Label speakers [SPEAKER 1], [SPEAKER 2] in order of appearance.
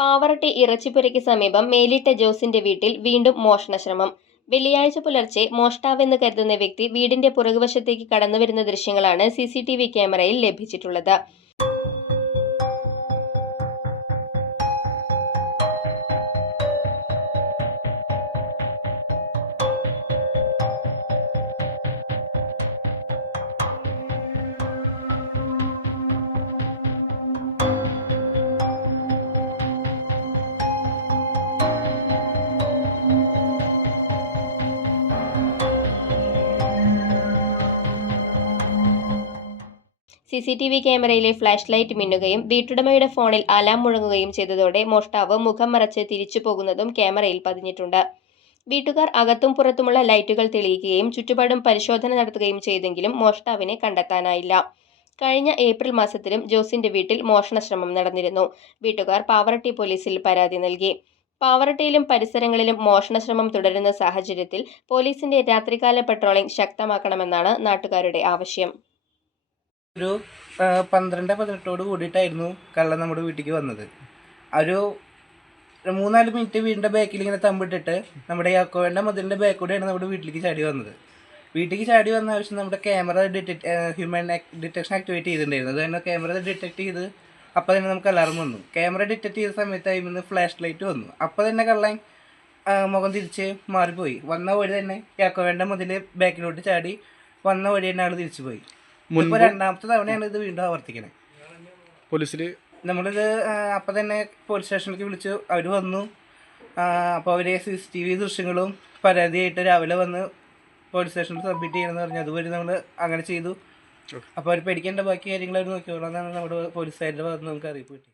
[SPEAKER 1] പാവറട്ടി ഇറച്ചിപ്പുരയ്ക്ക് സമീപം മേലിട്ട ജോസിന്റെ വീട്ടിൽ വീണ്ടും മോഷണശ്രമം. വെള്ളിയാഴ്ച പുലർച്ചെ മോഷ്ടാവെന്ന് കരുതുന്ന വ്യക്തി വീടിന്റെ പുറകുവശത്തേക്ക് കടന്നുവരുന്ന ദൃശ്യങ്ങളാണ് സിസിടിവി ക്യാമറയിൽ ലഭിച്ചിട്ടുള്ളത്. സി സി ടി വി ക്യാമറയിലെ ഫ്ലാഷ് ലൈറ്റ് മിന്നുകയും വീട്ടുടമയുടെ ഫോണിൽ അലാം മുഴങ്ങുകയും ചെയ്തതോടെ മോഷ്ടാവ് മുഖം മറച്ച് തിരിച്ചു പോകുന്നതും ക്യാമറയിൽ പതിഞ്ഞിട്ടുണ്ട്. വീട്ടുകാർ അകത്തും പുറത്തുമുള്ള ലൈറ്റുകൾ തെളിയിക്കുകയും ചുറ്റുപാടും പരിശോധന നടത്തുകയും ചെയ്തെങ്കിലും മോഷ്ടാവിനെ കണ്ടെത്താനായില്ല. കഴിഞ്ഞ ഏപ്രിൽ മാസത്തിലും ജോസിന്റെ വീട്ടിൽ മോഷണശ്രമം നടന്നിരുന്നു. വീട്ടുകാർ പാവറട്ടി പോലീസിൽ പരാതി നൽകി. പാവറട്ടിയിലും പരിസരങ്ങളിലും മോഷണശ്രമം തുടരുന്ന സാഹചര്യത്തിൽ പോലീസിന്റെ രാത്രികാല പട്രോളിംഗ് ശക്തമാക്കണമെന്നാണ് നാട്ടുകാരുടെ ആവശ്യം.
[SPEAKER 2] ഒരു പന്ത്രണ്ട് പതിനെട്ടോട് കൂടിയിട്ടായിരുന്നു കള്ളൻ നമ്മുടെ വീട്ടിലേക്ക് വന്നത്. ഒരു മൂന്നാൽ മിനിറ്റ് വീടിന്റെ ബാക്കിൽ ഇങ്ങനെ തമ്പിട്ടിട്ട് നമ്മുടെ യാക്കോവേന്റെ മുതലിന്റെ ബാക്കിലൂടെയാണ് നമ്മുടെ വീട്ടിലേക്ക് ചാടി വന്നത്. വീട്ടിലേക്ക് ചാടി വന്ന ആവശ്യം നമ്മുടെ camera detect human detection activate ചെയ്തിട്ടുണ്ടായിരുന്നു. അത് ക്യാമറ ഡിറ്റക്ട് ചെയ്ത് അപ്പോൾ തന്നെ നമുക്ക് അലാറം വന്നു. ക്യാമറ ഡിറ്റക്ട് ചെയ്ത സമയത്ത് അതിൽ ഫ്ലാഷ് ലൈറ്റ് വന്നു. അപ്പോൾ തന്നെ കള്ളൻ മുഖം തിരിച്ച് മാറിപ്പോയി. വന്ന വഴി തന്നെ യാക്കോവേന്റെ മുതൽ ബാക്കിലോട്ട് ചാടി വന്ന വഴി തന്നെ ആൾ തിരിച്ചു പോയി ഇപ്പൊ രണ്ടാമത്തെ തവണയാണ് ഇത് വീണ്ടും ആവർത്തിക്കണേ.
[SPEAKER 3] പോലീസിൽ
[SPEAKER 2] നമ്മളിത് അപ്പം തന്നെ പോലീസ് സ്റ്റേഷനിലേക്ക് വിളിച്ചു അവർ വന്നു. അപ്പോൾ അവർ സി സി ടി വി ദൃശ്യങ്ങളും പരാതിയായിട്ട് രാവിലെ വന്ന് പോലീസ് സ്റ്റേഷനിൽ സബ്മിറ്റ് ചെയ്യണമെന്ന് പറഞ്ഞു. അതുവരെ നമ്മൾ അങ്ങനെ ചെയ്തു. അപ്പോൾ അവർ പേടിക്കേണ്ട ബാക്കി കാര്യങ്ങൾ അവർ നോക്കിയോളാം എന്നാണ് നമ്മുടെ പോലീസുകാരുടെ ഭാഗത്ത് നമുക്ക് അറിയിപ്പ് കിട്ടി